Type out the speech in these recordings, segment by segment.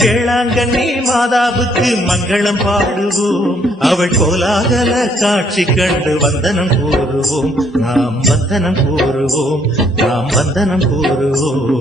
வேளாங்கண்ணி மாதாவுக்கு மங்களம் பாடுவோம், அவள் கோலாகல காட்சி கண்டு வந்தனம் கூறுவோம், நாம் வந்தனம் கூறுவோம், நாம் வந்தனம் கூறுவோம்.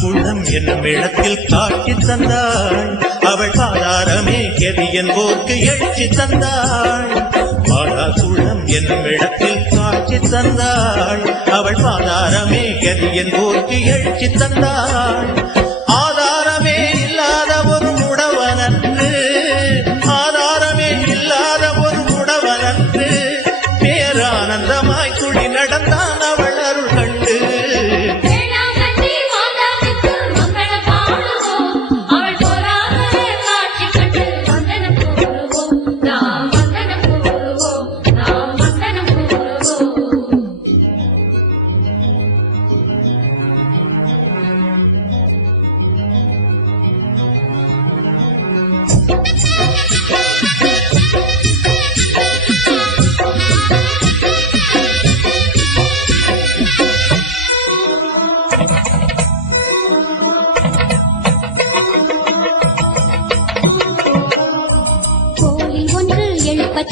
குளம் என்னும் இடத்தில் காட்சி தந்தாள், அவள் பாதாரமே கெதியன் போக்கு எழுச்சி தந்தாள். மாதா குளம் என்னும் இடத்தில் காட்சி தந்தாள், அவள் பாதாரமே கெதியன் போக்கு எழுச்சி தந்தாள். ஆதாரமே இல்லாத ஒரு முடவனன்று, ஆதாரமே இல்லாத ஒரு முடவனன்று பேரானந்தமாய் துளி நடந்தான் அவள் அருள் கண்டு.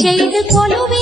செய்து கொலுவி